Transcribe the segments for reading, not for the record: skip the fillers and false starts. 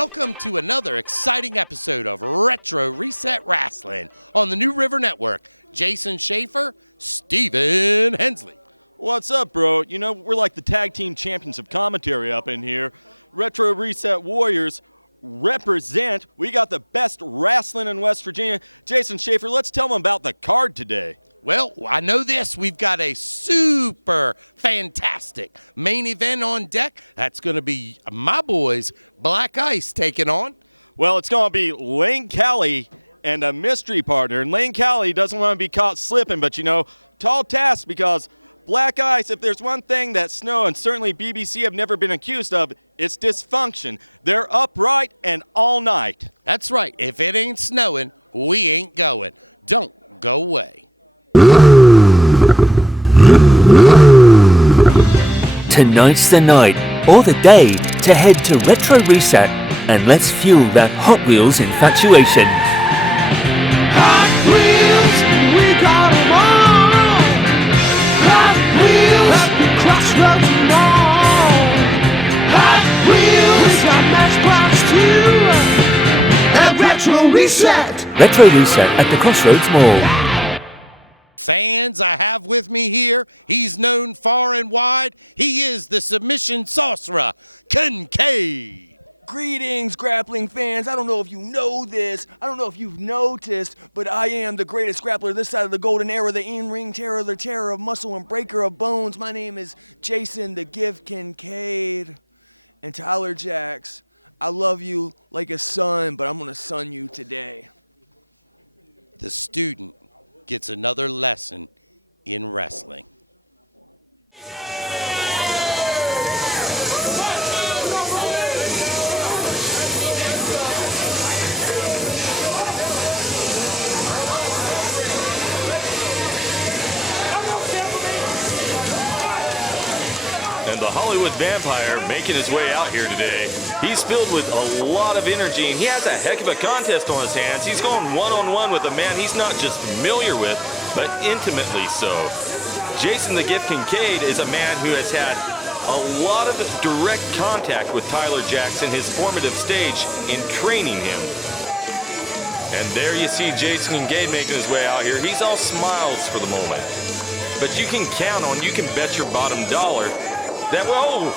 welcome to another exciting episode of Retro Reset Rasslin on the New River Network. Jason Schaefer, Steven Hensley. What's up, bro? You know, we're like the tag team champions of commentary up in here. Retro Reset Warriors represent. We got the best wrestling in West Virginia. Jason Schaefer, let's tell them about the card today. Well, I know this. We've got a super fantastic main event on deck. That's going to be my boys, Black Ice, taking on. Well, it's going to be Layne Cali and a mystery partner. And Layne Cali doesn't want to be caught slipping, but, you know, tall task because Black Ice, if there's one thing that Snow and certainly BBC have never been accused of, it's dysfunction. They're upright and all night. That's right. If it ain't snowing, we ain't going. Don't go away. Tonight's the night, or the day, to head to Retro Reset and let's fuel that Hot Wheels infatuation. Hot Wheels, we got 'em all. Hot Wheels, happy crossroads and all. Hot Wheels, got Matchbox too. At Retro Reset. Retro Reset at the Crossroads Mall. Fans, I have with me here, he's known far and wide. He is the submission sorcerer, Kincaid. Greetings, grappling fans. I don't know if you know this. I don't know if you've noticed, but I am the greatest grappler this side of the golden era, the in-ring terror, the terror of muscle and breaker of bones. My name is Jason the Gift Kincaid. And Tyler Jaxx, I love you like a son, but I'm going to son you today. The student gets another lesson in wrestling. And the Hollywood Vampire making his way out here today. He's filled with a lot of energy, and he has a heck of a contest on his hands. He's going one-on-one with a man he's not just familiar with, but intimately so. Jason the Gift Kincaid is a man who has had a lot of direct contact with Tyler Jaxx in his formative stage in training him. And there you see Jason Kincaid making his way out here. He's all smiles for the moment. But you can count on, you can bet your bottom dollar that, well,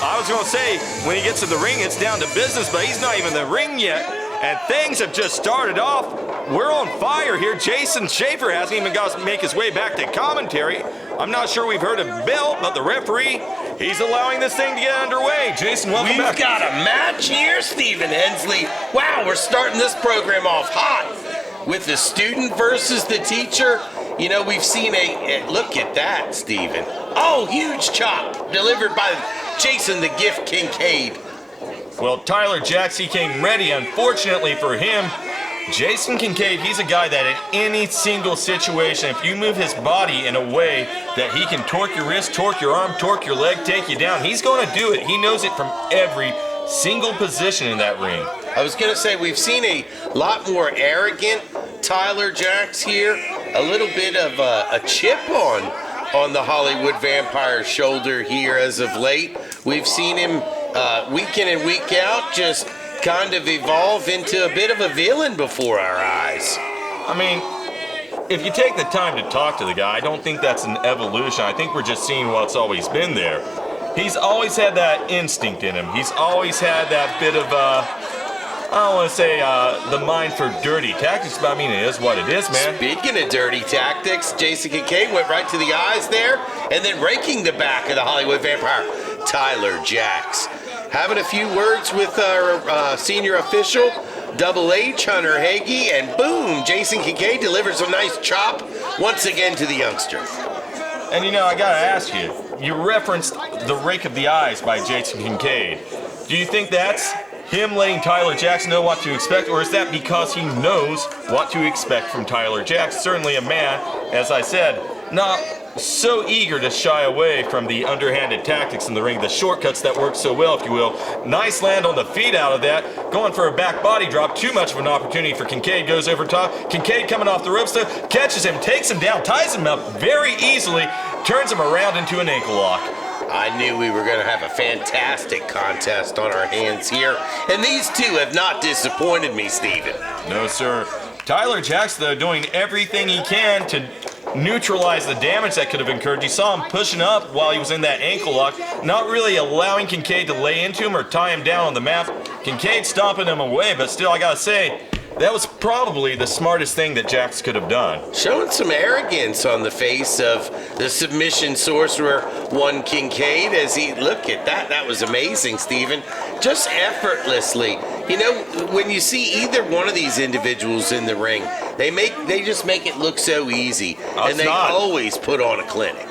I was going to say, when he gets to the ring, it's down to business, but he's not even in the ring yet, and things have just started off. We're on fire here. Jason Schaefer hasn't even got to make his way back to commentary. I'm not sure we've heard a bell, but the referee, he's allowing this thing to get underway. Jason, welcome back. We've got a match here, Steven Hensley. Wow, we're starting this program off hot with the student versus the teacher. You know, we've seen look at that, Steven. Oh, huge chop delivered by Jason the Gift Kincaid. Well, Tyler Jaxx, he came ready. Unfortunately for him, Jason Kincaid, he's a guy that in any single situation, if you move his body in a way that he can torque your wrist, torque your arm, torque your leg, take you down, he's going to do it. He knows it from every single position in that ring. I was going to say, we've seen a lot more arrogant Tyler Jaxx here. A little bit of a chip on the Hollywood Vampire's shoulder here as of late. We've seen him week in and week out just kind of evolve into a bit of a villain before our eyes. I mean, if you take the time to talk to the guy, I don't think that's an evolution. I think we're just seeing what's always been there. He's always had that instinct in him. He's always had that bit of, I don't want to say the mind for dirty tactics, but I mean, it is what it is, man. Speaking of dirty tactics, Jason Kincaid went right to the eyes there, and then raking the back of the Hollywood Vampire, Tyler Jaxx. Having a few words with our senior official, Double H, Hunter Hagee, and boom, Jason Kincaid delivers a nice chop once again to the youngster. And you know, I gotta ask you, you referenced the rake of the eyes by Jason Kincaid. Do you think that's him letting Tyler Jaxx know what to expect, or is that because he knows what to expect from Tyler Jaxx? Certainly a man, as I said, not so eager to shy away from the underhanded tactics in the ring, the shortcuts that work so well, if you will. Nice land on the feet out of that, going for a back body drop. Too much of an opportunity for Kincaid, goes over top. Kincaid coming off the ropes though, catches him, takes him down, ties him up very easily, turns him around into an ankle lock. I knew we were going to have a fantastic contest on our hands here, and these two have not disappointed me, Steven. No, sir. Tyler Jaxx, though, doing everything he can to neutralize the damage that could have incurred. You saw him pushing up while he was in that ankle lock, not really allowing Kincaid to lay into him or tie him down on the map. Kincaid stomping him away, but still, I gotta say, that was probably the smartest thing that Jaxx could have done. Showing some arrogance on the face of the submission sorcerer, one Kincaid, as he, look at that, that was amazing, Steven. Just effortlessly. You know, when you see either one of these individuals in the ring, they just make it look so easy. And they always put on a clinic.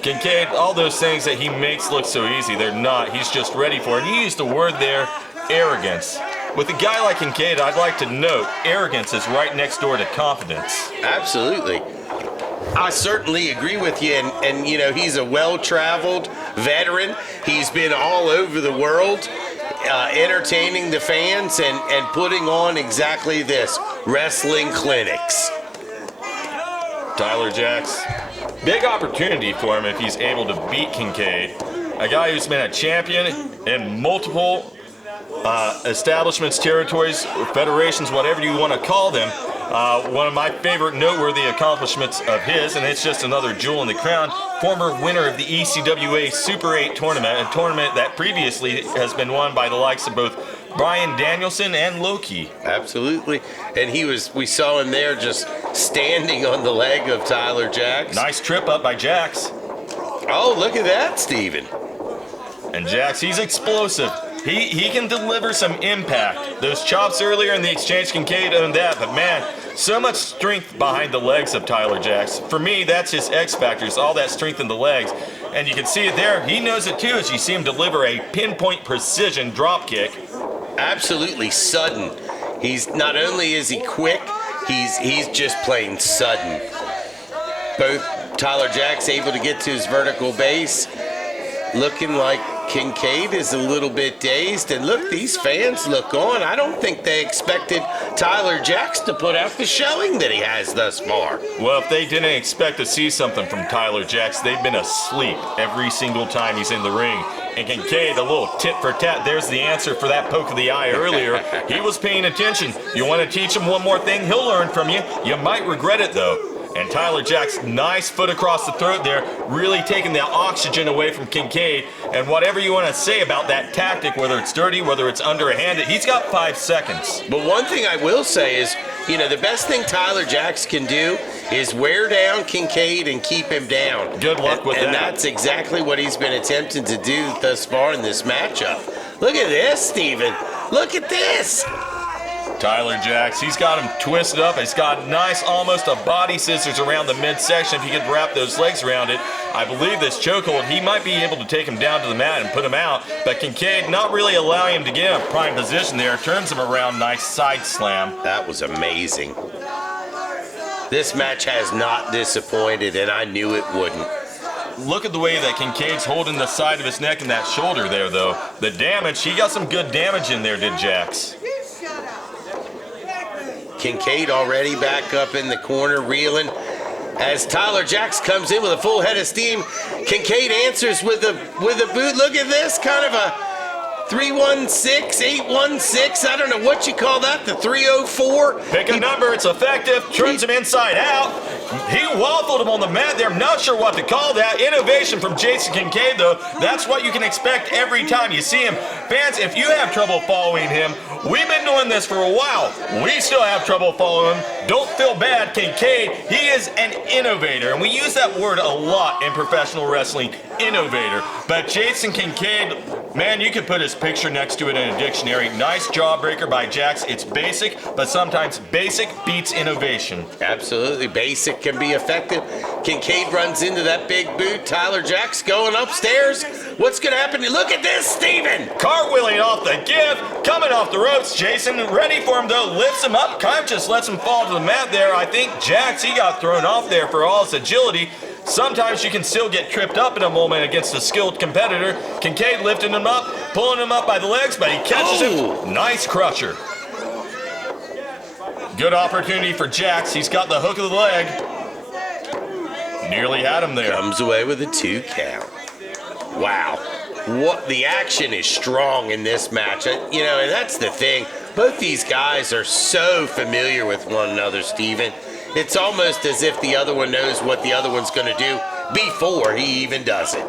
Kincaid, all those things that he makes look so easy, they're not. He's just ready for it. You used the word there, arrogance. With a guy like Kincaid, I'd like to note, arrogance is right next door to confidence. Absolutely. I certainly agree with you, and you know, he's a well-traveled veteran. He's been all over the world, entertaining the fans and putting on exactly this, wrestling clinics. Tyler Jaxx, big opportunity for him if he's able to beat Kincaid. A guy who's been a champion in multiple establishments, territories, federations, whatever you want to call them. One of my favorite noteworthy accomplishments of his, and it's just another jewel in the crown, former winner of the ECWA Super 8 tournament, a tournament that previously has been won by the likes of both Bryan Danielson and Loki. Absolutely. And we saw him there just standing on the leg of Tyler Jaxx. Nice trip up by Jaxx. Oh, look at that, Steven. And Jaxx, he's explosive. He can deliver some impact. Those chops earlier in the exchange, Kincaid owned that, but man, so much strength behind the legs of Tyler Jaxx. For me, that's his X factor, is all that strength in the legs. And you can see it there. He knows it too as you see him deliver a pinpoint precision drop kick. Absolutely sudden. He's not only is he quick, he's just plain sudden. Both Tyler Jaxx able to get to his vertical base, looking like Kincaid is a little bit dazed, and look, these fans look on. I don't think they expected Tyler Jaxx to put out the showing that he has thus far. Well, if they didn't expect to see something from Tyler Jaxx, they've been asleep every single time he's in the ring. And Kincaid, a little tit for tat, there's the answer for that poke of the eye earlier. He was paying attention. You want to teach him one more thing, he'll learn from you. You might regret it, though. And Tyler Jaxx, nice foot across the throat there, really taking the oxygen away from Kincaid. And whatever you want to say about that tactic, whether it's dirty, whether it's underhanded, he's got 5 seconds. But one thing I will say is, you know, the best thing Tyler Jaxx can do is wear down Kincaid and keep him down. Good luck with that. And that's exactly what he's been attempting to do thus far in this matchup. Look at this, Steven. Look at this. Tyler Jaxx, he's got him twisted up. He's got nice, almost a body scissors around the midsection. If he could wrap those legs around it, I believe this chokehold, he might be able to take him down to the mat and put him out. But Kincaid not really allowing him to get in a prime position there. Turns him around, nice side slam. That was amazing. This match has not disappointed, and I knew it wouldn't. Look at the way that Kincaid's holding the side of his neck and that shoulder there, though. The damage, he got some good damage in there, did Jaxx. Kincaid already back up in the corner, reeling. As Tyler Jaxx comes in with a full head of steam, Kincaid answers with a boot. Look at this, kind of a 316, 816. I don't know what you call that, the 304. Pick a number, it's effective. Turns him inside out. He waffled him on the mat there. I'm not sure what to call that. Innovation from Jason Kincaid, though. That's what you can expect every time you see him. Fans, if you have trouble following him, we've been doing this for a while. We still have trouble following him. Don't feel bad, Kincaid. He is an innovator, and we use that word a lot in professional wrestling, innovator. But Jason Kincaid, man, you could put his picture next to it in a dictionary. Nice jawbreaker by Jaxx. It's basic, but sometimes basic beats innovation. Absolutely, basic can be effective. Kincaid runs into that big boot. Tyler Jaxx going upstairs. What's going to happen? Look at this, Steven. Cartwheeling off the give, coming off the ropes. Jason ready for him, though, lifts him up, kind of just lets him fall to the mat there. I think Jaxx, he got thrown off there for all his agility. Sometimes you can still get tripped up in a moment against a skilled competitor. Kincaid lifting him up, pulling him up by the legs, but he catches him. Nice crusher. Good opportunity for Jaxx. He's got the hook of the leg. Nearly had him there. Comes away with a 2 count. Wow. What the action is strong in this match. And that's the thing. Both these guys are so familiar with one another, Steven. It's almost as if the other one knows what the other one's going to do before he even does it.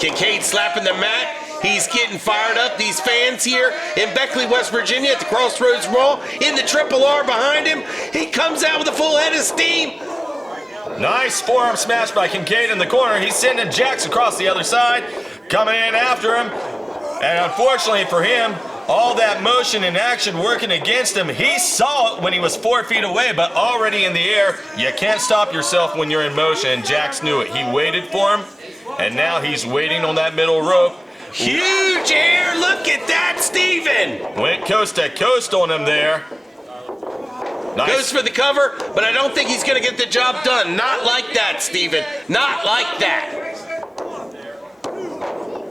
Kincaid slapping the mat. He's getting fired up. These fans here in Beckley, West Virginia at the Crossroads Mall in the Triple R behind him. He comes out with a full head of steam. Nice forearm smash by Kincaid in the corner. He's sending Jaxx across the other side, coming in after him. And unfortunately for him, all that motion and action working against him. He saw it when he was 4 feet away, but already in the air. You can't stop yourself when you're in motion, and Jaxx knew it. He waited for him, and now he's waiting on that middle rope. Huge air. Look at that, Steven. Went coast to coast on him there. Nice. Goes for the cover, but I don't think he's going to get the job done. Not like that, Steven. Not like that.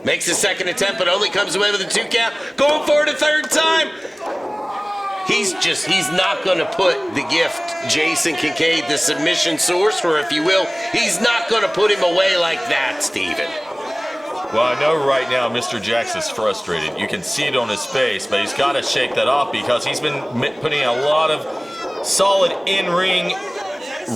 Makes a second attempt, but only comes away with a 2 count. Going for it a third time. He's not going to put the gift, Jason Kincaid, the submission sorcerer, if you will. He's not going to put him away like that, Steven. Well, I know right now Mr. Jaxx is frustrated. You can see it on his face, but he's got to shake that off because he's been putting a lot of solid in-ring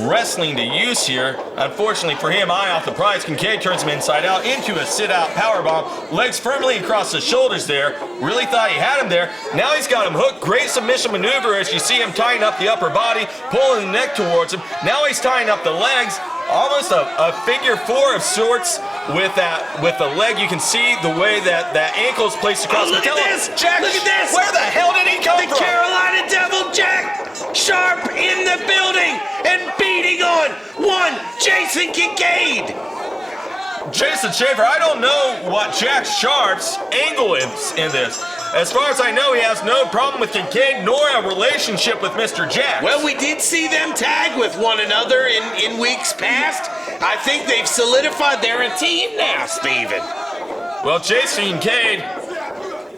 wrestling to use here. Unfortunately for him, eye off the prize. Kincaid turns him inside out into a sit-out powerbomb. Legs firmly across the shoulders there. Really thought he had him there. Now he's got him hooked. Great submission maneuver as you see him tying up the upper body, pulling the neck towards him. Now he's tying up the legs. Almost a figure 4 of sorts with the leg. You can see the way that ankle's placed across the Look at this! Jaxx, Look at this! Where the hell did he come The from? Carolina Devil Jaxx Sharp in the building and beating on one Jason Kincaid. Jason Schaefer, I don't know what Jaxx Sharp's angle is in this. As far as I know, he has no problem with Kincaid nor a relationship with Mr. Jaxx. Well, we did see them tag with one another in weeks past. I think they've solidified they're a team now, Steven. Well, Jason Kincaid,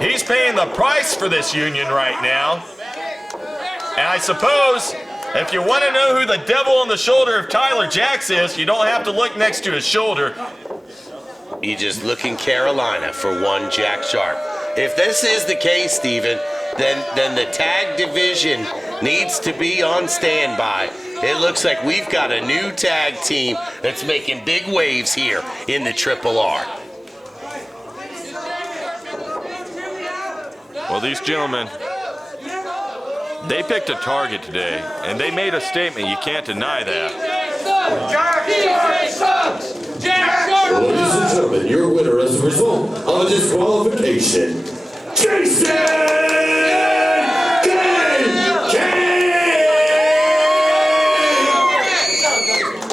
he's paying the price for this union right now. And I suppose if you want to know who the devil on the shoulder of Tyler Jaxx is, you don't have to look next to his shoulder. You just look in Carolina for one Jaxx Sharp. If this is the case, Steven, then the tag division needs to be on standby. It looks like we've got a new tag team that's making big waves here in the Triple R. Well, these gentlemen, they picked a target today, and they made a statement. You can't deny that. Ladies and gentlemen, your winner as a result of disqualification, Jason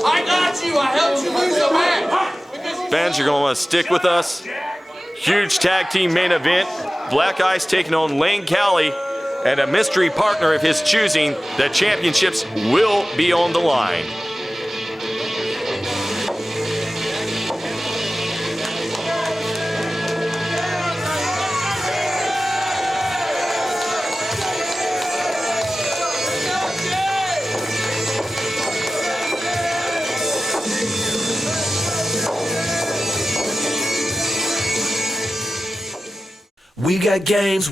I got you. I helped you lose the match. Fans, you're going to want to stick with us. Huge tag team main event. Black Ice taking on Layne Cali and a mystery partner of his choosing. The championships will be on the line. We got games.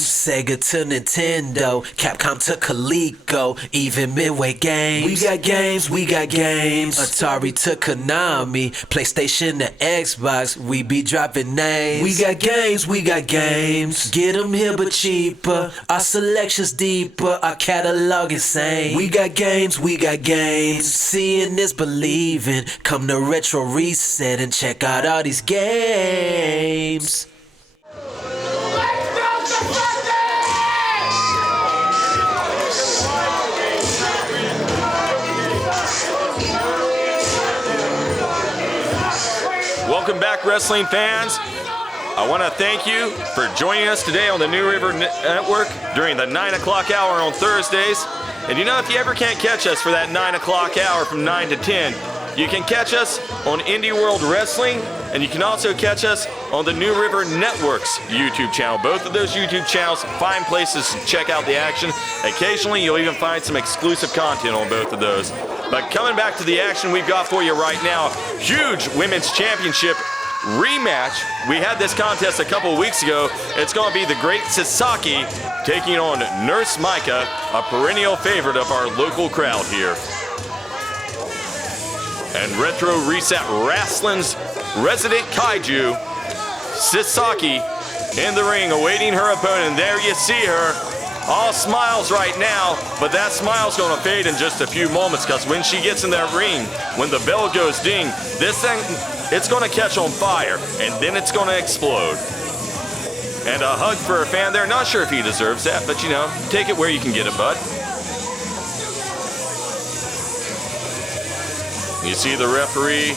Sega to Nintendo, Capcom to Coleco, even Midway games. We got games. Atari to Konami, PlayStation to Xbox, we be dropping names. We got games. Get them here but cheaper, our selection's deeper, our catalog insane. We got games. Seeing is believing. Come to Retro Reset and check out all these games. Welcome back, wrestling fans. I want to thank you for joining us today on the New River Network during the 9 o'clock hour on Thursdays. And if you ever can't catch us for that 9 o'clock hour from 9 to 10, You can catch us on Indy World Wrestling, and you can also catch us on the New River Network's YouTube channel. Both of those YouTube channels, fine places to check out the action. Occasionally, you'll even find some exclusive content on both of those. But coming back to the action we've got for you right now, huge Women's Championship rematch. We had this contest a couple of weeks ago. It's going to be the great Sisaki taking on Nurse Mika, a perennial favorite of our local crowd here. And Retro Reset Rasslin's resident kaiju, Sisaki, in the ring awaiting her opponent. There you see her. All smiles right now, but that smile's gonna fade in just a few moments, because when she gets in that ring, when the bell goes ding, this thing, it's gonna catch on fire, and then it's gonna explode. And a hug for a fan there. Not sure if he deserves that, but you know, take it where you can get it, bud. You see the referee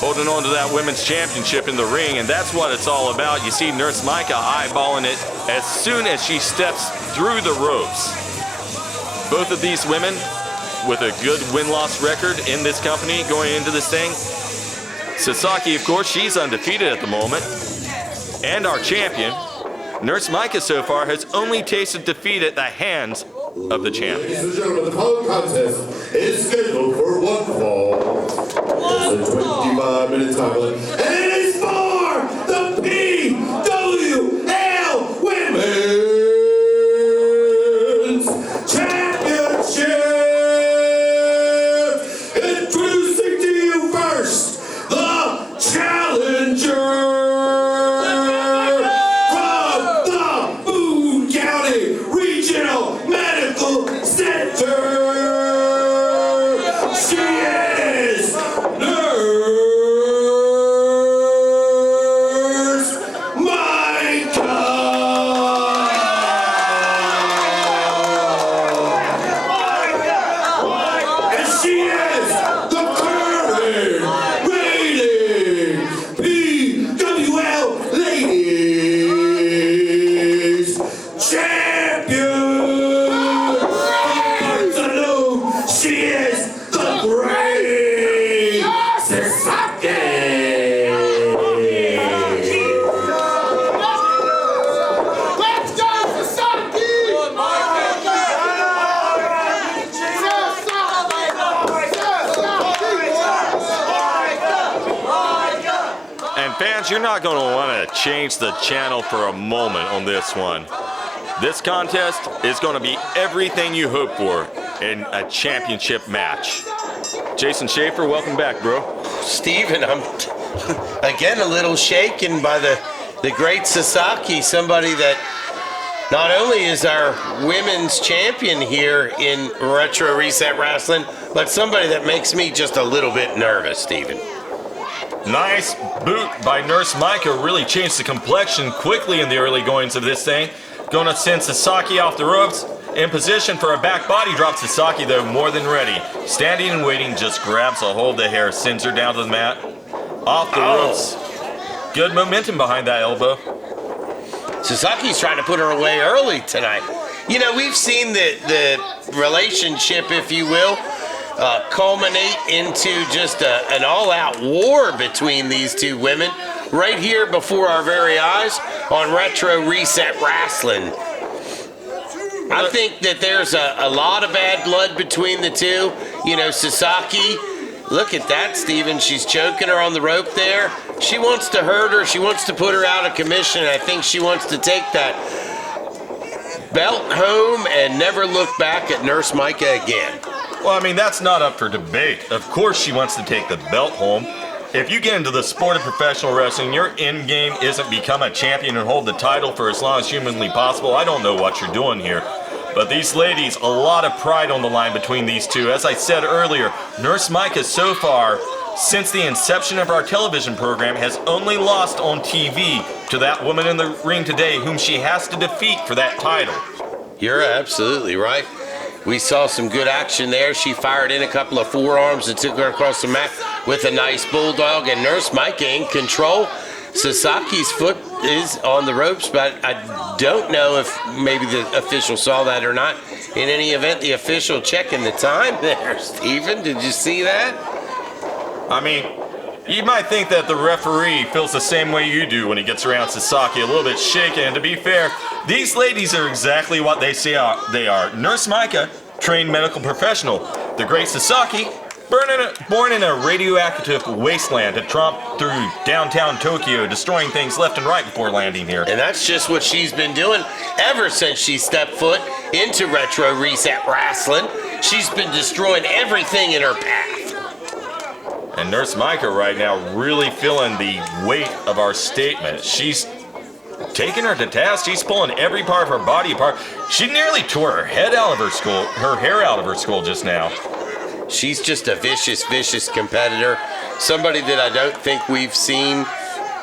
holding on to that women's championship in the ring, and that's what it's all about. You see Nurse Mika eyeballing it as soon as she steps through the ropes. Both of these women with a good win-loss record in this company going into this thing. Sisaki, of course, she's undefeated at the moment. And our champion, Nurse Mika, so far has only tasted defeat at the hands of the champion. Ladies and gentlemen, the following contest is scheduled for one fall. There's a 25-minute time limit, and it is for the PWL Women's Championship. Introducing to you first, the challenger from the Boone County Regional Medical Center. She is Nurse Mika. And she is the current reigning PWL Ladies Champion. She is the great Sisaki. Let's go, Sisaki! And fans, you're not going to want to change the channel for a moment on this one. This contest is going to be everything you hope for in a championship match. Jason Schaefer, welcome back, bro. Steven, I'm again a little shaken by the great Sisaki, somebody that not only is our women's champion here in Retro Reset Wrestling, but somebody that makes me just a little bit nervous, Steven. Nice boot by Nurse Mika. Really changed the complexion quickly in the early goings of this thing. Going to send Sisaki off the ropes. In position for a back body drop. Sisaki, though, more than ready. Standing and waiting, just grabs a hold of the hair, sends her down to the mat. Off the ropes. Good momentum behind that elbow. Sisaki's trying to put her away early tonight. You know, we've seen the relationship, if you will, culminate into just an all-out war between these two women right here before our very eyes on Retro Reset Wrestling. I think that there's a lot of bad blood between the two. You know, Sisaki, look at that, Steven. She's choking her on the rope there. She wants to hurt her. She wants to put her out of commission. I think she wants to take that belt home and never look back at Nurse Mika again. Well, I mean, that's not up for debate. Of course she wants to take the belt home. If you get into the sport of professional wrestling, your end game isn't become a champion and hold the title for as long as humanly possible. I don't know what you're doing here. But these ladies, a lot of pride on the line between these two. As I said earlier, Nurse Mika so far, since the inception of our television program, has only lost on TV to that woman in the ring today whom she has to defeat for that title. You're absolutely right. We saw some good action there. She fired in a couple of forearms and took her across the mat with a nice bulldog, and Nurse Mika in control. Sisaki's foot is on the ropes, but I don't know if maybe the official saw that or not. In any event, the official checking the time there, Steven. Did you see that? I mean, you might think that the referee feels the same way you do when he gets around Sisaki, a little bit shaken. And to be fair, these ladies are exactly what they say they are. Nurse Mika, trained medical professional. The great Sisaki, born in a radioactive wasteland to tromp through downtown Tokyo, destroying things left and right before landing here. And that's just what she's been doing ever since she stepped foot into Retro Reset Rasslin. She's been destroying everything in her path. And Nurse Mika right now really feeling the weight of our statement. She's taking her to task. She's pulling every part of her body apart. She nearly tore her hair out of her skull just now. She's just a vicious, vicious competitor. Somebody that I don't think we've seen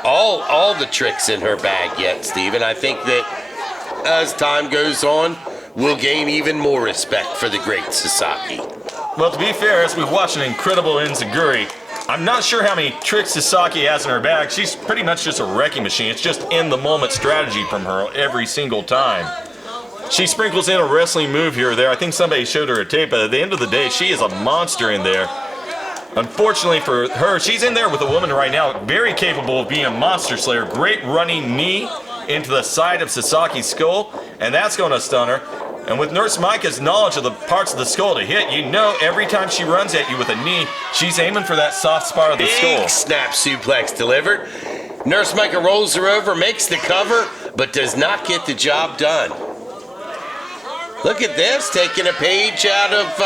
all the tricks in her bag yet, Steven. I think that as time goes on, we'll gain even more respect for the great Sisaki. Well, to be fair, as we watch an incredible Enziguri, I'm not sure how many tricks Sisaki has in her bag. She's pretty much just a wrecking machine. It's just in-the-moment strategy from her every single time. She sprinkles in a wrestling move here or there. I think somebody showed her a tape, but at the end of the day, she is a monster in there. Unfortunately for her, she's in there with a woman right now very capable of being a monster slayer. Great running knee into the side of Sisaki's skull, and that's going to stun her. And with Nurse Mika's knowledge of the parts of the skull to hit, you know every time she runs at you with a knee, she's aiming for that soft spot of the skull. Big snap suplex delivered. Nurse Mika rolls her over, makes the cover, but does not get the job done. Look at this, taking a page out of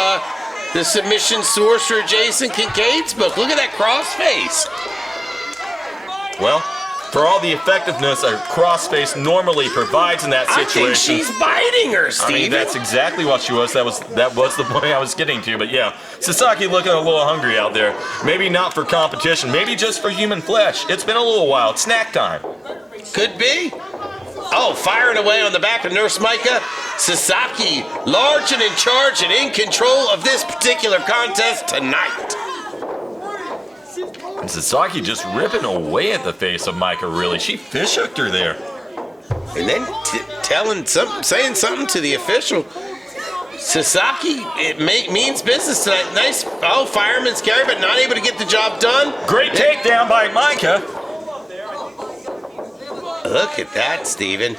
the submission sorcerer Jason Kincaid's book. Look at that crossface. Well, for all the effectiveness a crossface normally provides in that situation. I think she's biting her, Steven. I mean, that's exactly what she was. That was the point I was getting to. But yeah, Sisaki looking a little hungry out there. Maybe not for competition, maybe just for human flesh. It's been a little while. It's snack time. Could be. Oh, firing away on the back of Nurse Mika. Sisaki, large and in charge and in control of this particular contest tonight. And Sisaki just ripping away at the face of Mika, really. She fish hooked her there. And then saying something to the official. Sisaki, it means business tonight. Nice, fireman's carry, but not able to get the job done. Great takedown by Mika. Look at that, Steven.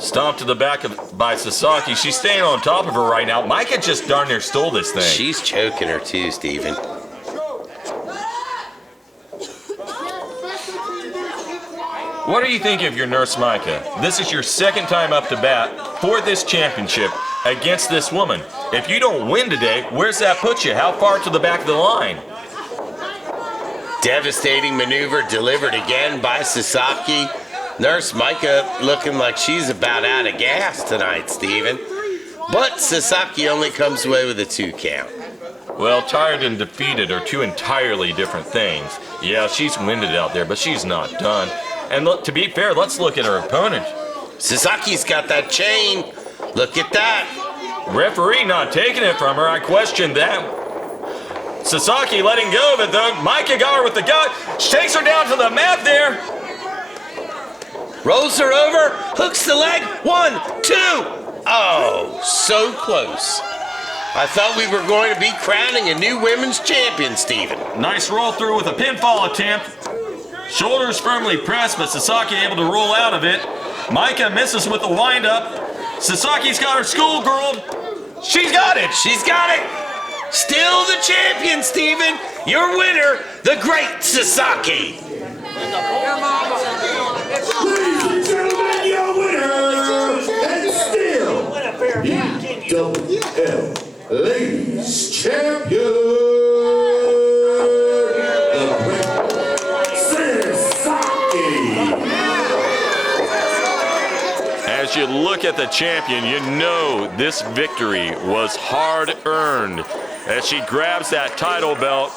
Stomped to the back by Sisaki. She's staying on top of her right now. Mika just darn near stole this thing. She's choking her too, Steven. What do you think of your Nurse Mika? This is your second time up to bat for this championship against this woman. If you don't win today, where's that put you? How far to the back of the line? Devastating maneuver delivered again by Sisaki. Nurse Mika looking like she's about out of gas tonight, Steven. But Sisaki only comes away with a 2 count. Well, tired and defeated are two entirely different things. Yeah, she's winded out there, but she's not done. And look, to be fair, let's look at her opponent. Sisaki's got that chain. Look at that. Referee not taking it from her. I question that. Sisaki letting go of it, though. Mika got her with the gut. She takes her down to the mat there. Rolls her over. Hooks the leg. 1, 2. Oh, so close. I thought we were going to be crowning a new women's champion, Steven. Nice roll through with a pinfall attempt. Shoulders firmly pressed, but Sisaki able to roll out of it. Mika misses with the windup. Sisaki's got her schoolgirl. She's got it. She's got it. Still the champion, Steven. Your winner, the great Sisaki. Ladies and gentlemen, your winner, and still BWL Ladies Champion, the great Sisaki. As you look at the champion, you know this victory was hard-earned. As she grabs that title belt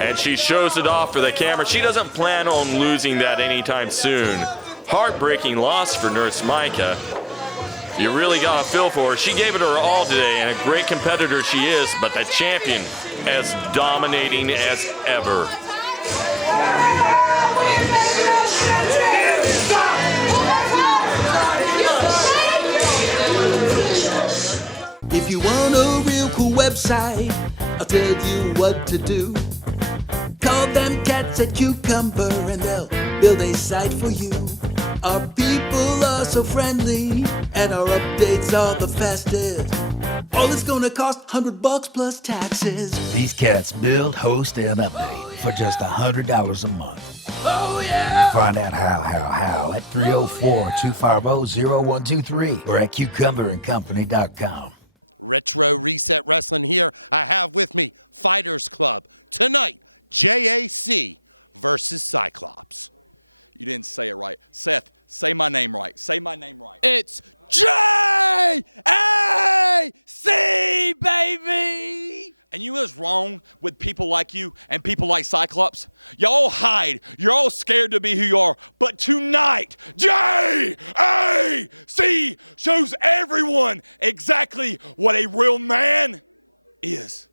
and she shows it off for the camera. She doesn't plan on losing that anytime soon. Heartbreaking loss for Nurse Mika. You really got a feel for her. She gave it her all today, and a great competitor she is, but the champion as dominating as ever. If you want a real cool website website. I'll tell you what to do. Call them cats at Cucumber and they'll build a site for you. Our people are so friendly and our updates are the fastest. All it's gonna cost $100 plus taxes. These cats build, host, and update for just $100 a month. Oh yeah! Find out how at 304-250-0123 or at cucumberandcompany.com. Retro Reset Wrestling here. I have with me Fighters Club. Tonight, JAC versus Cyclops. You didn't say it right. Seth, say my name right. Say my name right. It's J-A-C, baby! And you know what's wrong with people like you and people like Cyclops? Y'all hide. You're all scared to be who you are. But tonight, J-A-C shows everyone exactly what a real man is.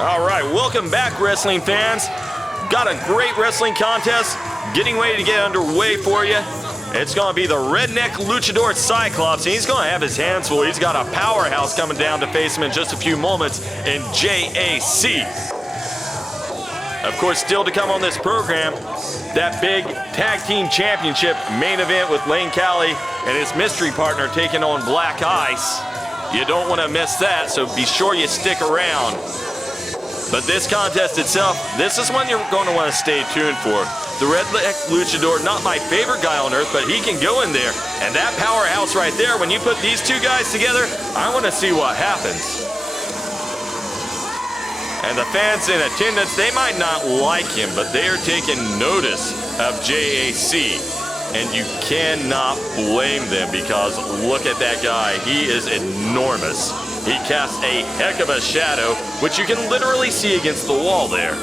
All right, welcome back, wrestling fans. Got a great wrestling contest getting ready to get underway for you. It's going to be the redneck luchador Cyclops, and he's going to have his hands full. He's got a powerhouse coming down to face him in just a few moments in JAC. Of course, still to come on this program, that big tag team championship main event with Layne Cali and his mystery partner taking on Black Ice. You don't want to miss that, so be sure you stick around. But this contest itself, this is one you're going to want to stay tuned for. The redneck luchador, not my favorite guy on earth, but he can go in there. And that powerhouse right there, when you put these two guys together, I want to see what happens. And the fans in attendance, they might not like him, but they are taking notice of JAC. And you cannot blame them because look at that guy. He is enormous. He casts a heck of a shadow, which you can literally see against the wall there.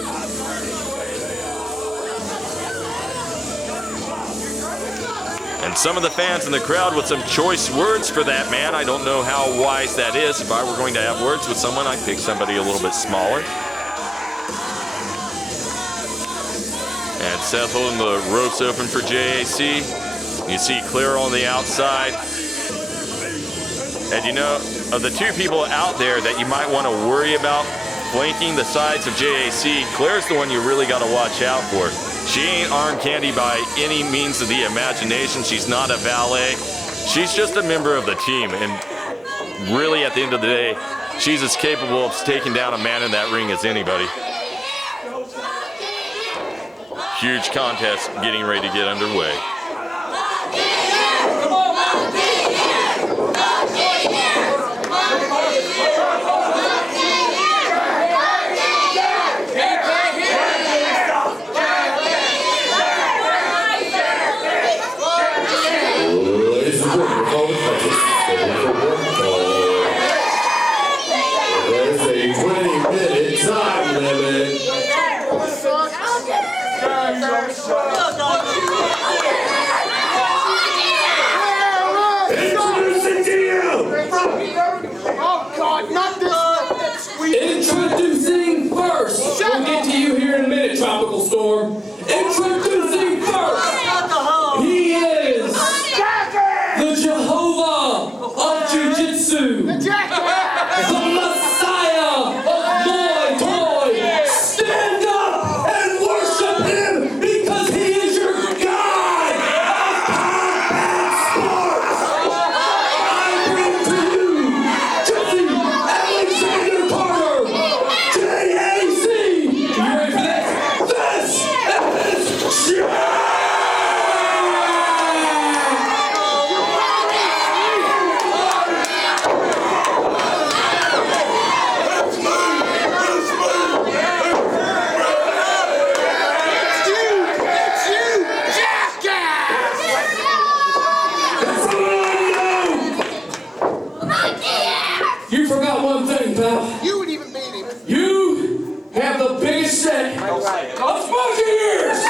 And some of the fans in the crowd with some choice words for that man. I don't know how wise that is. If I were going to have words with someone, I'd pick somebody a little bit smaller. And Seth holding the ropes open for JAC. You see Claire on the outside. And you know, of the two people out there that you might want to worry about flanking the sides of JAC, Claire's the one you really got to watch out for. She ain't arm candy by any means of the imagination. She's not a valet. She's just a member of the team. And really, at the end of the day, she's as capable of taking down a man in that ring as anybody. Huge contest getting ready to get underway. There's a 20-minute time limit. Introducing to you! Oh, God, not this! Introducing first! We'll get to you here in a minute, Tropical Storm. Introducing first! He is the Jehovah of Jiu-Jitsu! The Messiah of Muay Thai! Stand up and worship him because he is your God of combat sports! I bring to you Jesse Alexander Carter, JAC! You ready for this? This is You forgot one thing, pal. You would even beat him. You have the biggest set of smoky ears!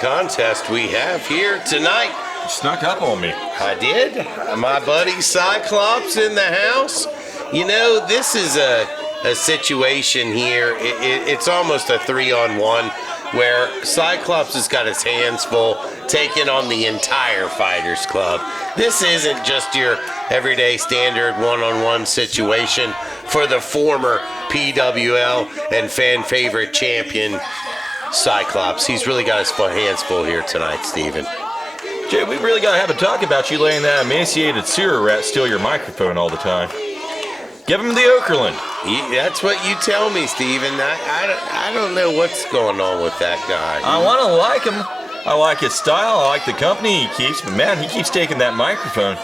contest we have here tonight. You snuck up on me. I did. My buddy Cyclops in the house. You know, this is a situation here. It's almost a 3-on-1 where Cyclops has got his hands full taking on the entire Fighters Club. This isn't just your everyday standard one-on-one situation for the former PWL and fan favorite champion Cyclops. He's really got his hands full here tonight, Steven. Jay, we really got to have a talk about you letting that emaciated sewer rat steal your microphone all the time. Give him the Okerlund. That's what you tell me, Steven. I don't know what's going on with that guy. I want to like him. I like his style. I like the company he keeps. But, man, he keeps taking that microphone.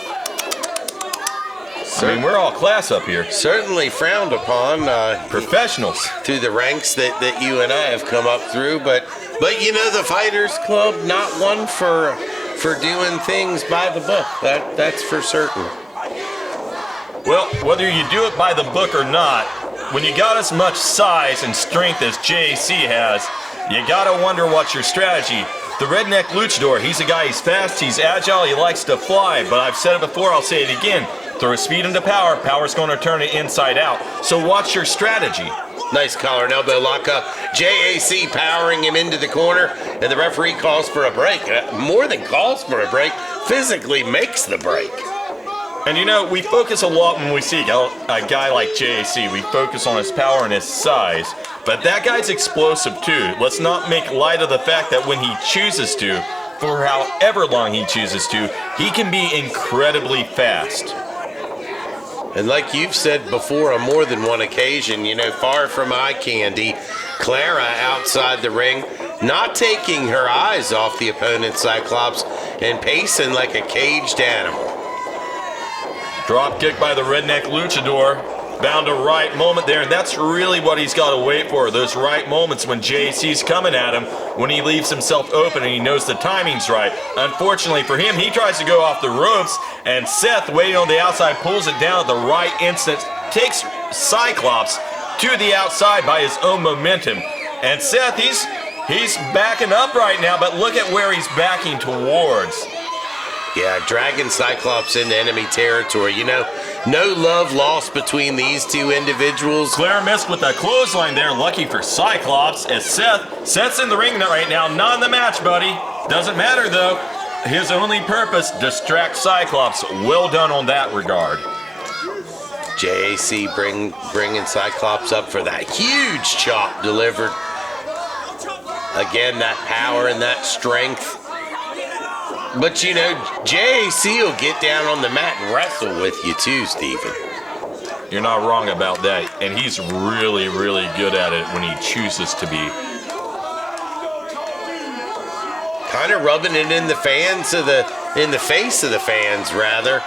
I mean, we're all class up here. Certainly frowned upon. Professionals. Through the ranks that you and I have come up through. But you know, the Fighters Club, not one for doing things by the book. That's for certain. Well, whether you do it by the book or not, when you got as much size and strength as JAC has, you gotta wonder what's your strategy. The redneck luchador, he's a guy, he's fast, he's agile, he likes to fly, but I've said it before, I'll say it again. Throw speed into power, power's gonna turn it inside out. So what's your strategy? Nice collar and elbow lockup. JAC powering him into the corner, and the referee calls for a break. More than calls for a break, physically makes the break. And you know, we focus a lot when we see a guy like JAC. We focus on his power and his size. But that guy's explosive too. Let's not make light of the fact that when he chooses to, for however long he chooses to, he can be incredibly fast. And like you've said before on more than one occasion, you know, far from eye candy, Clara outside the ring, not taking her eyes off the opponent Cyclops and pacing like a caged animal. Drop kick by the redneck luchador. Found a right moment there, and that's really what he's got to wait for. Those right moments when JC's coming at him, when he leaves himself open and he knows the timing's right. Unfortunately for him, he tries to go off the ropes, and Seth, waiting on the outside, pulls it down at the right instant, takes Cyclops to the outside by his own momentum. And Seth, he's backing up right now, but look at where he's backing towards. Yeah, dragging Cyclops into enemy territory. You know, no love lost between these two individuals. Claire missed with a clothesline there. Lucky for Cyclops as Seth's in the ring right now, not in the match, buddy. Doesn't matter, though. His only purpose, distract Cyclops. Well done on that regard. JAC bringing Cyclops up for that huge chop delivered. Again, that power and that strength. But, you know, JAC will get down on the mat and wrestle with you too, Steven. You're not wrong about that. And he's really, really good at it when he chooses to be. Kind of rubbing it in the face of the fans, rather.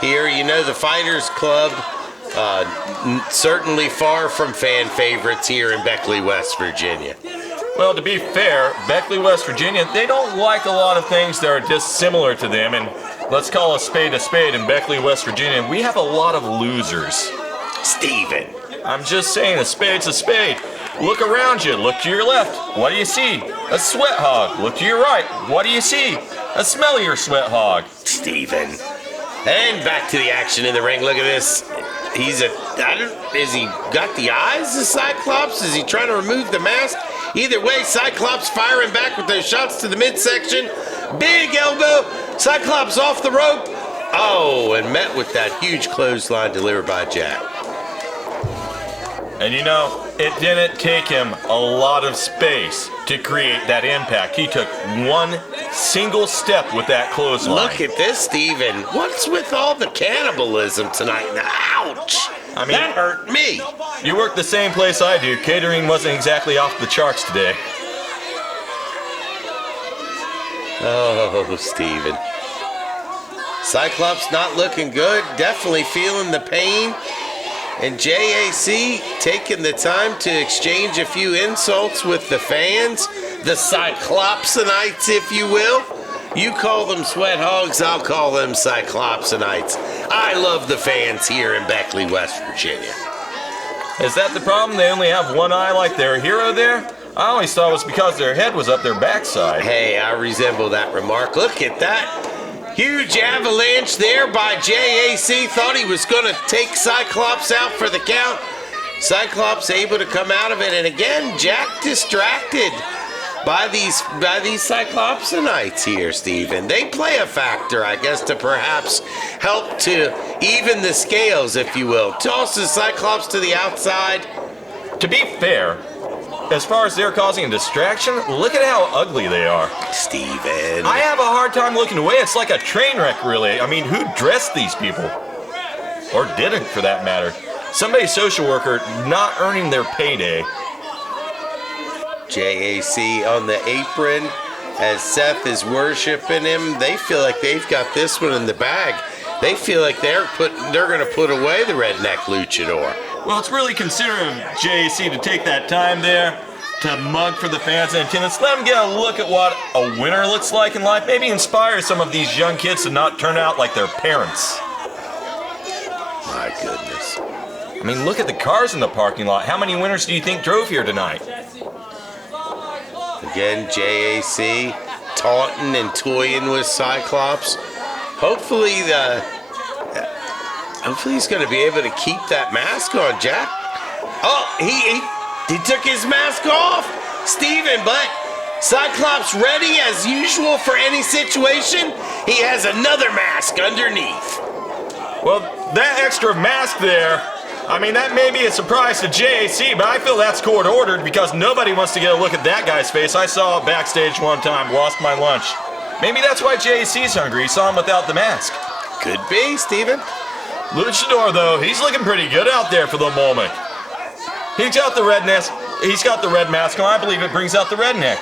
Here, you know, the Fighters Club, certainly far from fan favorites here in Beckley, West Virginia. Well, to be fair, Beckley, West Virginia, they don't like a lot of things that are dissimilar to them, and let's call a spade in Beckley, West Virginia. We have a lot of losers. Steven. I'm just saying, a spade's a spade. Look around you. Look to your left. What do you see? A sweat hog. Look to your right. What do you see? A smellier sweat hog. Steven. And back to the action in the ring. Look at this. Is he got the eyes of Cyclops? Is he trying to remove the mask? Either way, Cyclops firing back with those shots to the midsection. Big elbow. Cyclops off the rope. Oh, and met with that huge clothesline delivered by Jack. And you know, it didn't take him a lot of space to create that impact. He took one single step with that clothesline. Look at this, Steven. What's with all the cannibalism tonight? Ouch! I mean, that hurt me. You work the same place I do. Catering wasn't exactly off the charts today. Oh, Steven. Cyclops not looking good. Definitely feeling the pain. And JAC taking the time to exchange a few insults with the fans. The Cyclopsonites, if you will. You call them sweat hogs, I'll call them Cyclopsonites. I love the fans here in Beckley, West Virginia. Is that the problem? They only have one eye like their hero there? I always thought it was because their head was up their backside. Hey, I resemble that remark. Look at that. Huge avalanche there by JAC. Thought he was going to take Cyclops out for the count. Cyclops able to come out of it. And again, Jack distracted by these Cyclopsonites here, Steven. They play a factor, I guess, to perhaps help to even the scales, if you will. Tosses Cyclops to the outside. To be fair, as far as they're causing a distraction, look at how ugly they are. Steven. I have a hard time looking away. It's like a train wreck, really. I mean, who dressed these people? Or didn't, for that matter. Somebody's social worker not earning their payday. JAC on the apron as Seth is worshiping him. They feel like they've got this one in the bag. They feel like they're going to put away the redneck luchador. Well, it's really considerate of JAC to take that time there to mug for the fans in attendance. Let them get a look at what a winner looks like in life. Maybe inspire some of these young kids to not turn out like their parents. My goodness. I mean, look at the cars in the parking lot. How many winners do you think drove here tonight? Again, JAC taunting and toying with Cyclops. Hopefully he's going to be able to keep that mask on, Jack. Oh, he took his mask off, Steven, but Cyclops ready as usual for any situation. He has another mask underneath. Well, that extra mask there, I mean, that may be a surprise to JAC, but I feel that's court ordered because nobody wants to get a look at that guy's face. I saw it backstage one time, lost my lunch. Maybe that's why JAC's hungry. He saw him without the mask. Could be, Steven. Luchador, though, he's looking pretty good out there for the moment. He's got the red mask. He's got the red mask on. I believe it brings out the redneck.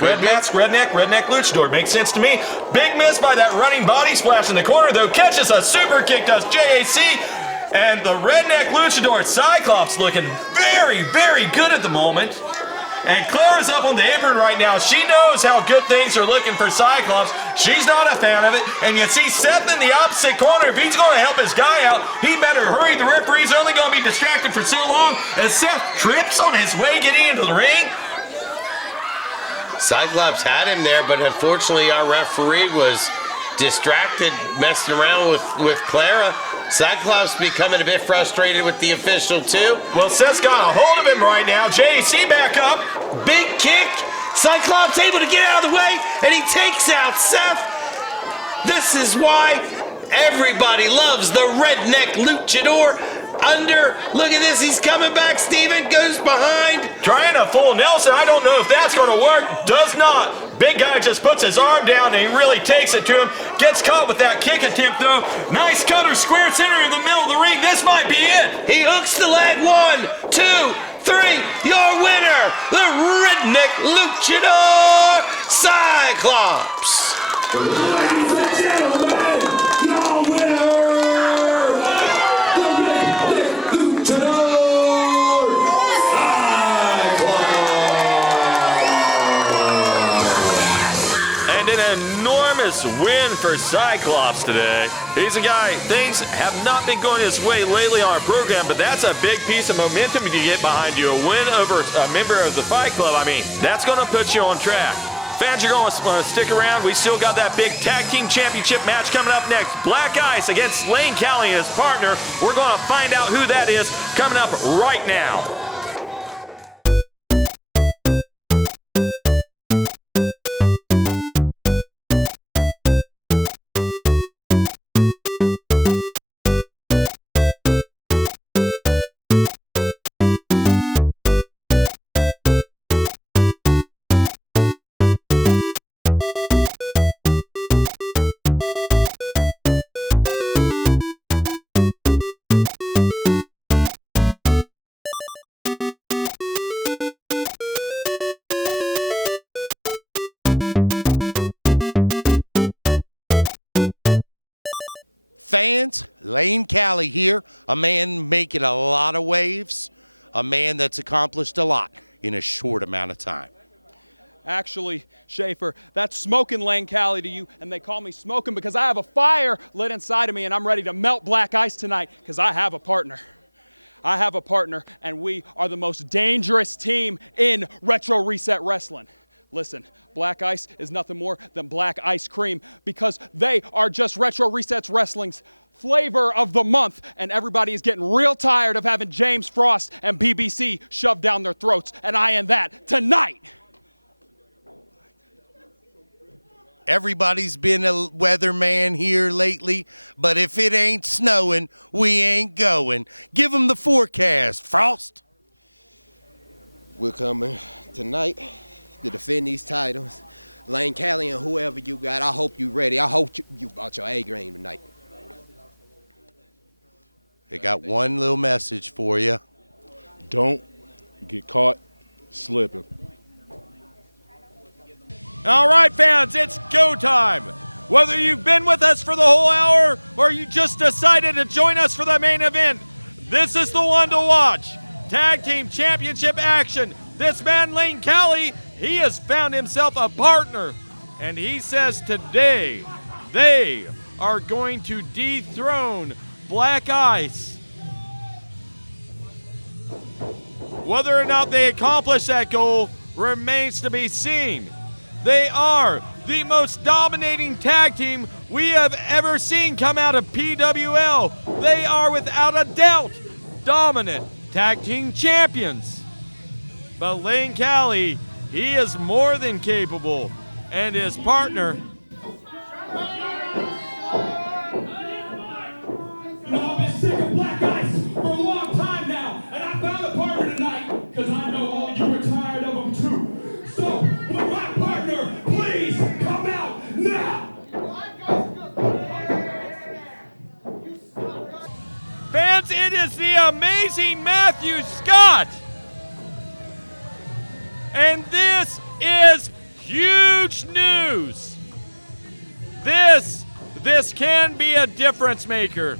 Red mask, redneck, luchador. Makes sense to me. Big miss by that running body splash in the corner, though. Catches a super kick, does JAC. And the redneck luchador Cyclops looking very, very good at the moment. And Clara's up on the apron right now. She knows how good things are looking for Cyclops. She's not a fan of it. And you see Seth in the opposite corner. If he's going to help his guy out, he better hurry. The referee's only going to be distracted for so long as Seth trips on his way getting into the ring. Cyclops had him there, but unfortunately our referee was distracted, messing around with Clara. Cyclops becoming a bit frustrated with the official too. Well, Seth's got a hold of him right now. JAC back up. Big kick. Cyclops able to get out of the way, and he takes out Seth. This is why everybody loves the redneck luchador. Look at this, he's coming back, Steven, goes behind. Trying a full Nelson, I don't know if that's going to work. Does not. Big guy just puts his arm down and he really takes it to him. Gets caught with that kick attempt, though. Nice cutter, square center in the middle of the ring. This might be it. He hooks the leg, 1, 2, 3. Your winner, the redneck luchador, Cyclops. Ladies and gentlemen, your winner, enormous win for Cyclops today. He's a guy, things have not been going his way lately on our program, but that's a big piece of momentum to get behind you. A win over a member of the Fight Club, I mean, that's going to put you on track. Fans, you're going to stick around. We still got that big tag team championship match coming up next. Black Ice against Layne, Cali and his partner. We're going to find out who that is coming up right now. Fans, Layne Cali here, a man making a lot of waves, a man that's accomplished a lot in a short amount of time. Actually, Schaefer, that's Smoking Layne Cali to you, and they call me Smoking because I have a fire lit inside of me and I'm ready to melt Black Ice tonight because I have a partner. I have a partner, and we are the most dangerous team in Retro Reset Wrestling. Listen, Black Ice is nothing more than black ice cream because they are just Retro Resets Wrestling's flavor of the month, and everybody is getting real tired of having James Frost and BBC shoved down their throats, and I am that tonight. Everybody's been a weatherman here lately, but if it ain't snowing, we ain't going. Give them the forecast, Frost. We're coming tonight to defend these titles. Layne, Cali, and whoever you got, I hope you ready. I hope you brought your A game tonight. They got one little message for you. Don't get caught slipping. All right, fans, it's go time. Whether you've been with us for the whole hour or you just decided to join us for the main event, this is the one to watch. Tag Team Championship action. This man, Layne Cali, he has found himself a partner, and he says today they are going to dethrone Black Ice. Whether or not they accomplish that goal remains to be seen. They are the most dominating tag team we have ever seen come out of PWL. They are without a doubt dominant tag team champions. But Layne Cali, he is more than capable, and his partner. You know, I've been sick of Black Ice for a long time now, and I found a partner tonight, because I know all of you are tired of them too. So, will my partner please come out now? Fans, it is the amazing Matthew Scott. And this is huge news. This can be a difference maker.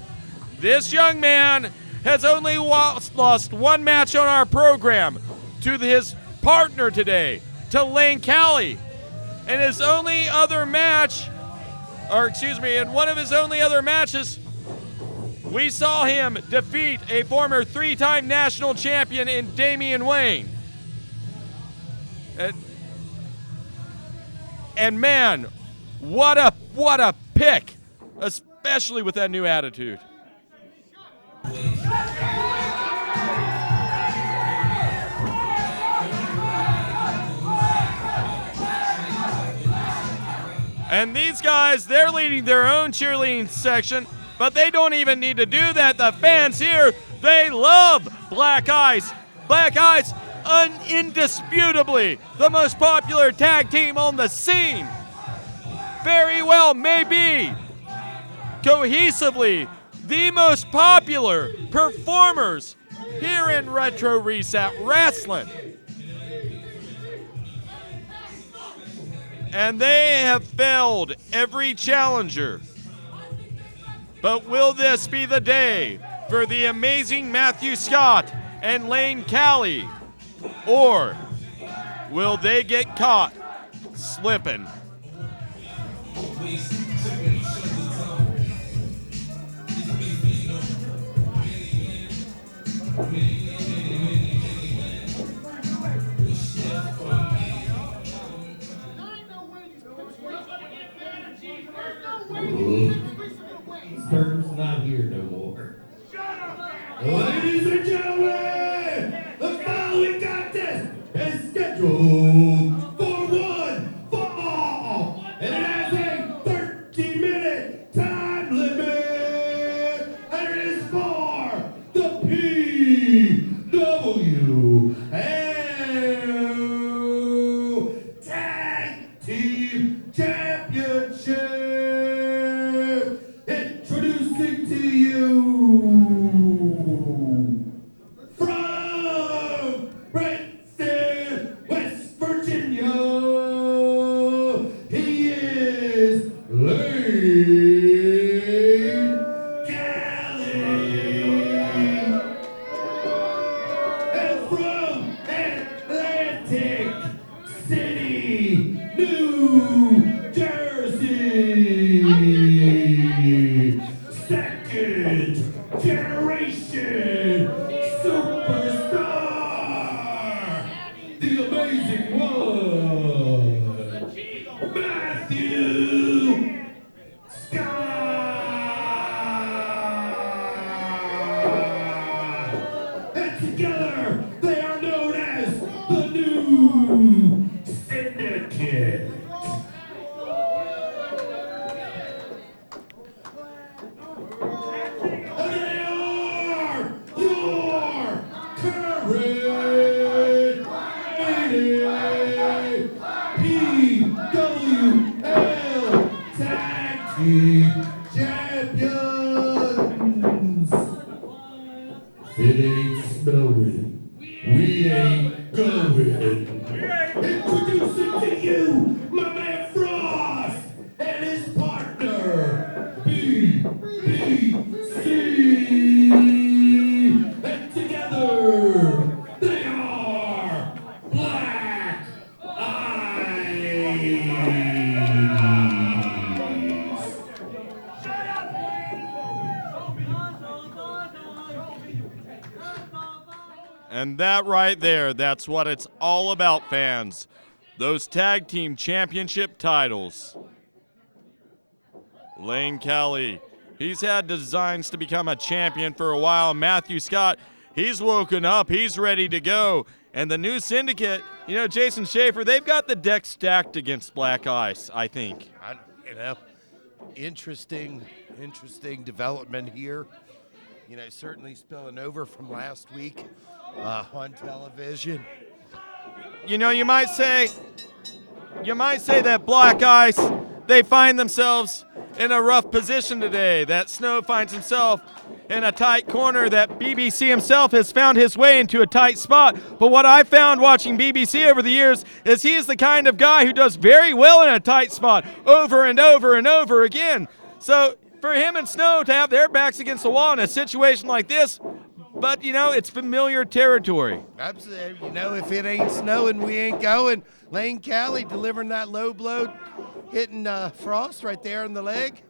This young man has only lost one match on our program to his partner today, to Layne Cali. And his only other match, in one of his only other matches, we saw him defeat a former three-time national champion in Damian Wayne. And man, what a pick, especially with that new attitude. And these guys, they're leading their own cheerleading section, but they don't even need to do that. The fans here, they love Black Ice. Black Ice, indisputably the most popular tag team on the scene. Very well, maybe cohesively the most popular performers here in Retro Reset Wrestling. And they have failed every challenger. But will this be the day for the amazing Matthew Scott and Layne Cali? Or will they get caught slipping? Burton's not here no more. Ladies and gentlemen, the following contest is scheduled for one fall, and it has a 30-minute time limit, and it is for the PWL Tag Team Championship. Introducing to you from Princeton, West Virginia, he is Layne Cali. And from Atlantic City, New Jersey, second generation the amazing one, Matthew Scott. And together they are known as the New Syndicate. Champions! If it ain't snowing, we ain't going. Introducing to you my man Frost and his partner, BBC. And together, they are Black And that right there, that's what it's all about, fans. Those tag team championship titles. Layne Cali, he's had designs to become a champion for a while. Matthew Scott, he's woken up, he's ready to go. And the New Syndicate, you know, Jason Schaefer, they've got the deck stacked against Black Ice, I think. Interesting development here. You know, certainly spilling over from last week on television. You know, you might say that Black Ice, they find themselves in a rough position today. That Snow finds himself in a tight corner, that BBC himself has found his way into a tight spot. But what I found watching BBC over the years is he is the kind of guy who does very well in a tight spot over and over and over again. So for him and Snow to have their backs against the wall in a situation like this, but, you know, it's familiar territory. Absolutely. You know, if it ain't snowing, we ain't going. Layne Cali delivering that low blow, hitting Frost right there in the leg.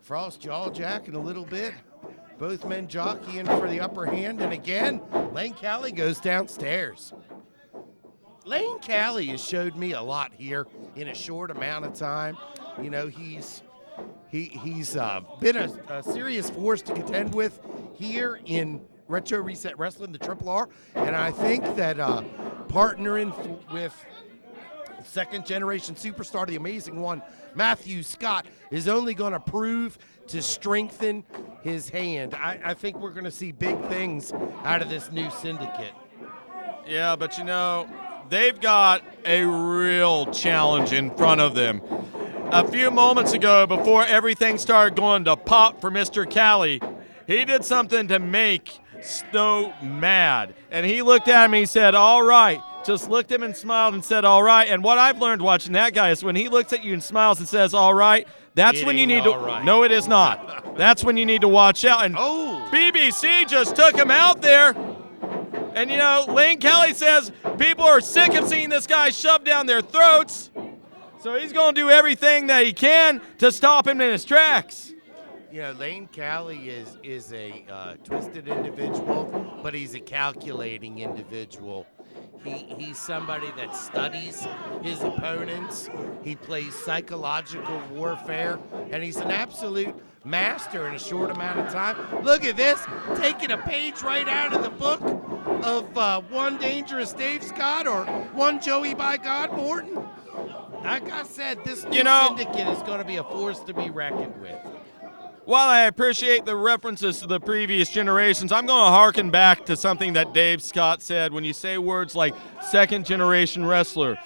Frost jaw jacking a little bit. Both men jockeying for the upper hand. And again, Layne Cali goes downstairs. Layne Cali has showed me a lot here in a short amount of time. You know, he's been a serious force to contend with here in Retro Reset Wrestling, the Triple R, and I think that partnering with second generation superstar, the amazing one, Matthew Scott, is only going to prove to strengthen his hand. I think we're going to see big things out of this New Syndicate. Yeah, but you know, they've got a real challenge in front of them. A few moments ago, before everything started going to pop for Mr. Cali, he did something to make Snow mad. And he looked at him and he said, all right. Just looked at him and smiled and said, all right. And what I've learned watching that guy is when he looks at you and smiles and says, all right, that's when you need to. Right. No, it is not. That's when you need to watch out. And BBC just took him out there. And, you know, Layne Cali says people are sick of seeing this guy shoved down their throats. So he's going to do everything that he can to stop him in his tracks. You know, Layne Cali is a twisted individual, but he's a calculating individual. He's somebody that studies his opponents. He plays psychological warfare, and he's an absolute master in a short amount of time. Look at this, taking a page right out of the book of one Dangerous Dave Scott or one Joey by God Morton. Like I said, this new syndicate is going to be a force to be reckoned with. While I appreciate the references to the previous generations, I'm going to harken back to something that Dave Scott said. When you say words like second generation wrestler,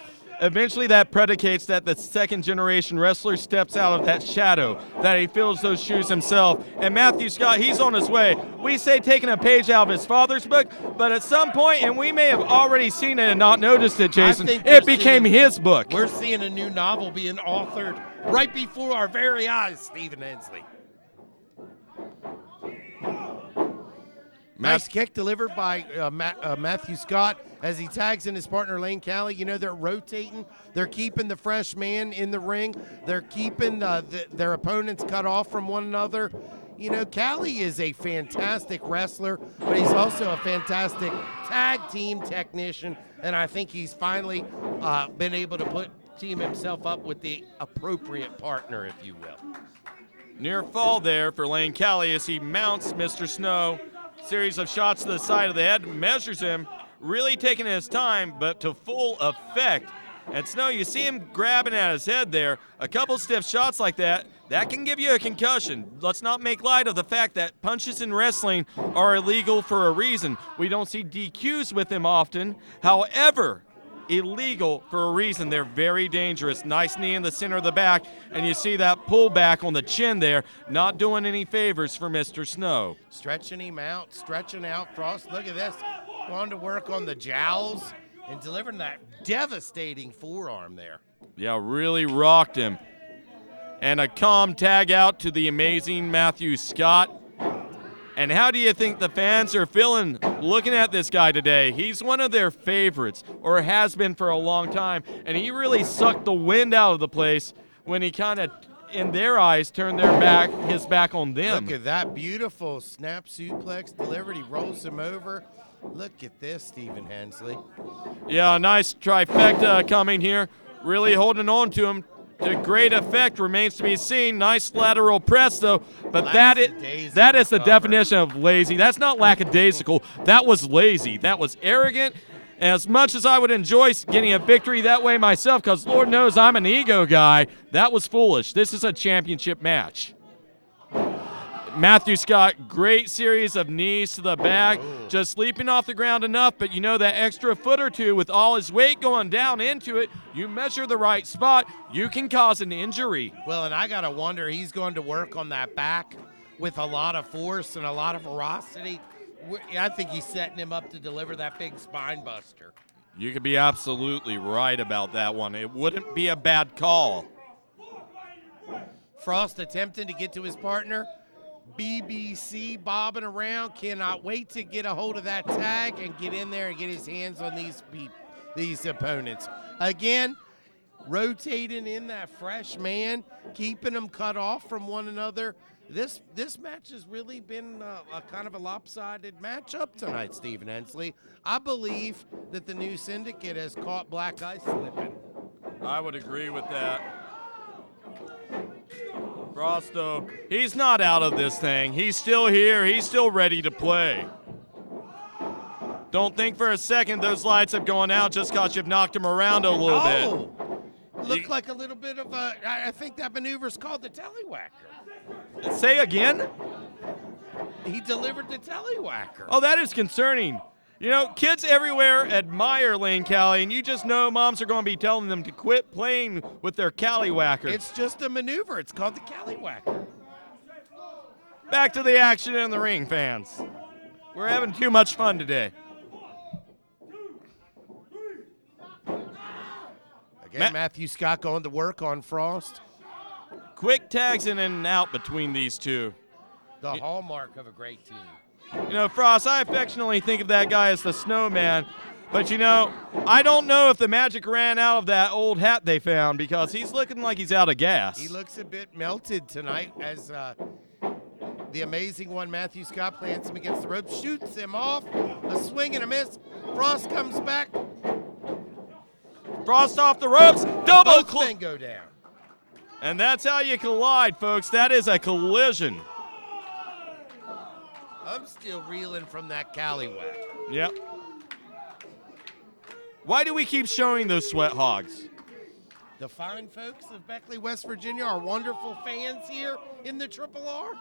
eventually that predicates that the second generation wrestler steps out of that shadow, that he fills those shoes himself. And Matthew Scott, he's on his way. We say taking a page out of his father's book, but at some point, and we may have already seen it and not noticed it, Jason, it became his book. We're seeing a new novel being authored right before our very eyes, Stephen Hensley. Nice kick delivered by Matthew Scott as he tags in his partner Layne Cali. You know, they're rotating. They're keeping the fresh man in the ring. They're keeping their opponents cut off from one another. You know, Cali is a fantastic wrestler, but he's also a fantastic tag team technician, and I think he's finally been able to team himself up with the appropriate partner, if you will. Near fall there for Layne Cali as he mounts Mr. Snow. Series of shots to the side of the head, measures him, really taking his time, but to full effect. And Snow, you see him grabbing at his head there. A couple stiff shots like that can give you a concussion. Let's not make light of the fact that punches in wrestling are illegal for a reason. We don't see DQs with him often. However, illegal for a reason. They're very dangerous. Nice knee in the center of the back, and you see that pullback on the chin there, not doing any favors for Mr. Snow. Stretching him out, stretching out Frost. Look at this. Going to work on the jowls and delivering that devastating forearm there. Yeah, really rocked him. And a calm tag out to the amazing Matthew Scott. And how do you think the fans are feeling looking at this guy today? He's one of their favorites, or has been for a long time, and he really sucked the wind out of the place when he kind of, in their eyes, turned his back on them. Look at that beautiful snap suplex delivered. He rolls him over. Look at this, Stephen Hensley. Yeah, a nice trifecta coming here. Really holding on to him. To great effect, remains to be seen. Nice lateral press, though. But that is the definition of lazy. That's not lackadaisical. That was lazy. That was arrogant. As much as I would enjoy getting a victory that way myself, because Lord knows I'm an ego guy, that was foolish. This is a championship match. Matthew Scott, great series of knees to the back, just leaping off the ground enough, but you know that extra foot or two with all his weight going down into it, you measure the right spot, you can cause an injury. Well, and I got to wonder, he's going to work on that back with a lot of force and a lot of ferocity. I think he's setting him up to deliver that big spine buster. You could be absolutely right about that one. It wouldn't be a bad call. Frost attempting to get to his partner. BBC bobbing around, cannot wait to get a hold of that tag and get in there and get his hands on these opponents. Again, rotating in that fresh man, keeping them cut off from one another. This match has really been a kind of a lopsided matchup tonight, Stephen Hensley. I believe that the new syndicate has caught Black Ice slipping. I would agree with that. Frosto, he's not out of this thing. He's still here. He's still ready to play. Don't think for a second those lights have gone out just because you've knocked him around a little bit. Looked like a little bit of a, I think that maneuver's called the tellywhacker. Say again? He delivered the tellywhacker. Oh, that is concerning. You know, kids everywhere admire Layne Cali, and you just know moms are going to be telling them to quit playing with their Callywhacker. It's just a maneuver. It's called the Callywhacker. Back to the action in the ring, fans. We're having too much fun today. Again, Matthew Scott going to work on Frost. Quick tags in and out between these two. The hallmark of a great team. You know, Frost, I affectionately think of that guy as the snowman. But, you know, I don't know if the magic ran out of that old hat they found because he's looking like he's out of gas. He looks a bit melted tonight as the amazing one, Matthew Scott, plants him against the rope, shoots him off, a swing and a miss. Frost comes back. Frost off the ropes, double Both men go down. And that's how you collide, folks. That is a collision. I'm still reeling from that Callywhack. Yep. Why do we keep showing those sweat hogs? The fine folks of Beckley, West Virginia, are wonderful fans here in the Triple R.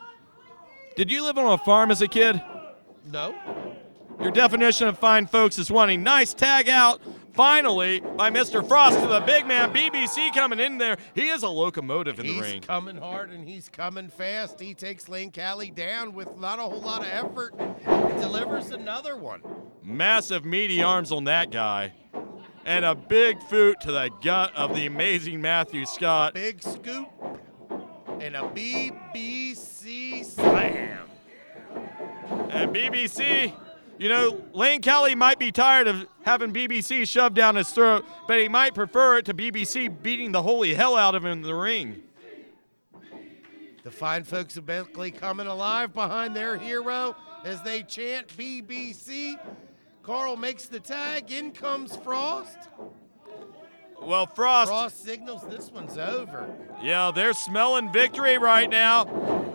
Did you live on a farm as a kid? No. Your definition of fine folks is wanting nice tag out. Finally, by Mr. Frost to the big man, BBC coming in there. He is a locomotive in the ring. He's coming hard and he's coming fast. He takes Layne Cali down with not a whole lot of effort. He delivers another one. Massive meaty arms on that guy. And a big foot to the gut of the amazing Matthew Scott. Big scoop and a BBC slam. And BBC, you know, Layne Cali might be tired of having BBC shoved down his throat, but he might prefer it to BBC beating the holy hell out of him in the ring. The fine folks of Berkeley coming alive behind their hero as they chant BBC. Carl makes the tag. In comes Frost. Well, Frost signals this one's over. Yeah, they're smelling victory right now.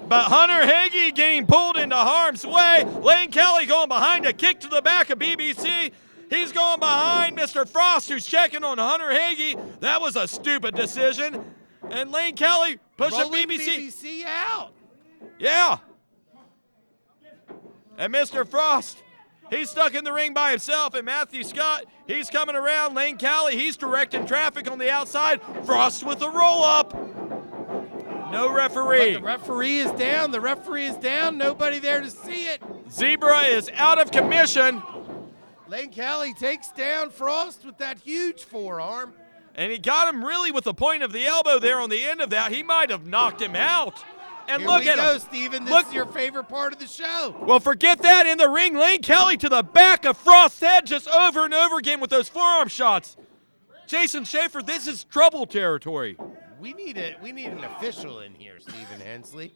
But Hunter Hagee getting pulled into harm's way. Layne Cali going behind a kick to the back of BBC. He's going behind Mr. Frost, who's checking on Hunter Hagee. That was a stupid decision. And Layne Cali pushing BBC out. Yeah. And Mr. Frost, he's stuck in the ring by himself. And Matthew Scott, he's coming around. Layne Cali, he's directing traffic on the outside. Frost with a roll-up. No referee. But the referee is down. The referee is down. Nobody there to see it. Zebra is out of commission. Layne Cali takes down Frost with that huge forearm. And he got him really with the point of the elbow there on the end of that. He might have knocked him out. And Here look we at go, him. Steven. This is your favorite part of the show. Well, forget that. In the ring, Layne Cali to the back of Frost's head just over and over again with those forearm shots. Jason Schaefer, this is trouble territory. We need an official in here, Stephen Hensley.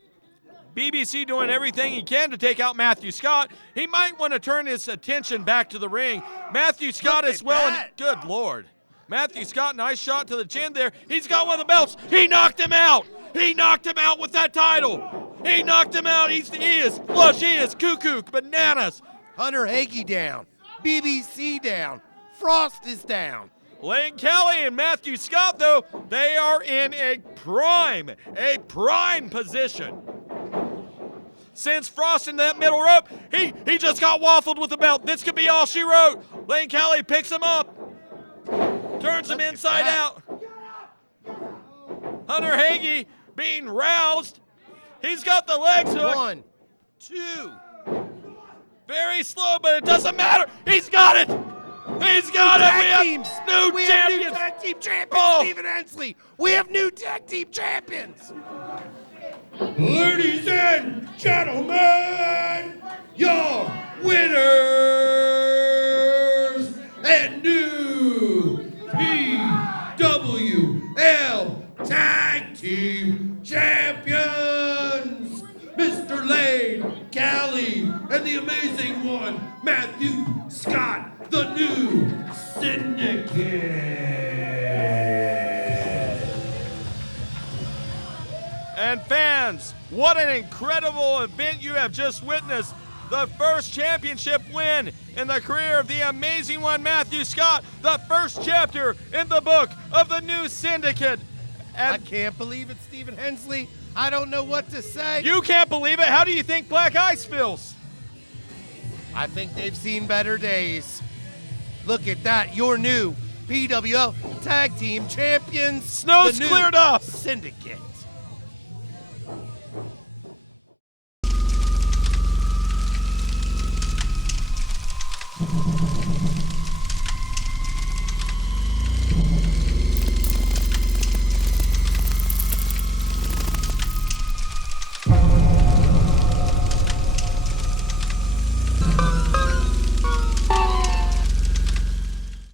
BBC doing everything he can to take out Matthew Scott. He might want to turn his attention back to the ring. Matthew Scott as well. And good Lord. Matthew Scott, nice shot to the chin there. He's got one of the belts. He knocked him out. He knocked him out with that title. He knocked him out. He is flush. He is cuckoo bananas. Hunter Hagee down. BBC down. Frost is down. Layne Cali and Matthew Scott, though, they are in a prime position. Since Frost in that middle rope, he just got waffled with the belt. This could be all she wrote. Layne Cali picks him up, turns him inside out. Hunter Hagee being roused. He's got the legs hooked. 1, 2. Very slow, but it doesn't matter. He's got it. He's got it. We have new tag team champions, Stephen Hensley. We have new tag team champions. Ladies and gentlemen, your winners and new PWL Tag Team Champions, Mr. Layne Cali and the amazing one, Matthew Scott, the new Syndicate. And fans, what an incredible event you have just witnessed. The first championship win in the career of the amazing one, Matthew Scott. The first chapter in the book of the new Syndicate. And I can't believe it, Stephen Hensley. I don't know what to say. You can't believe it? How do you think Black Ice feels? I think they've seen better days. Look at that, your new PWL Tag Team Champions. Snow's cleared up. Syndicate.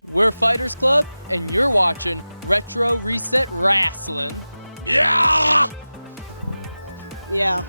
We're Fighters Club, and you're watching Retro Reset Rasslin. Yeah! Yeah.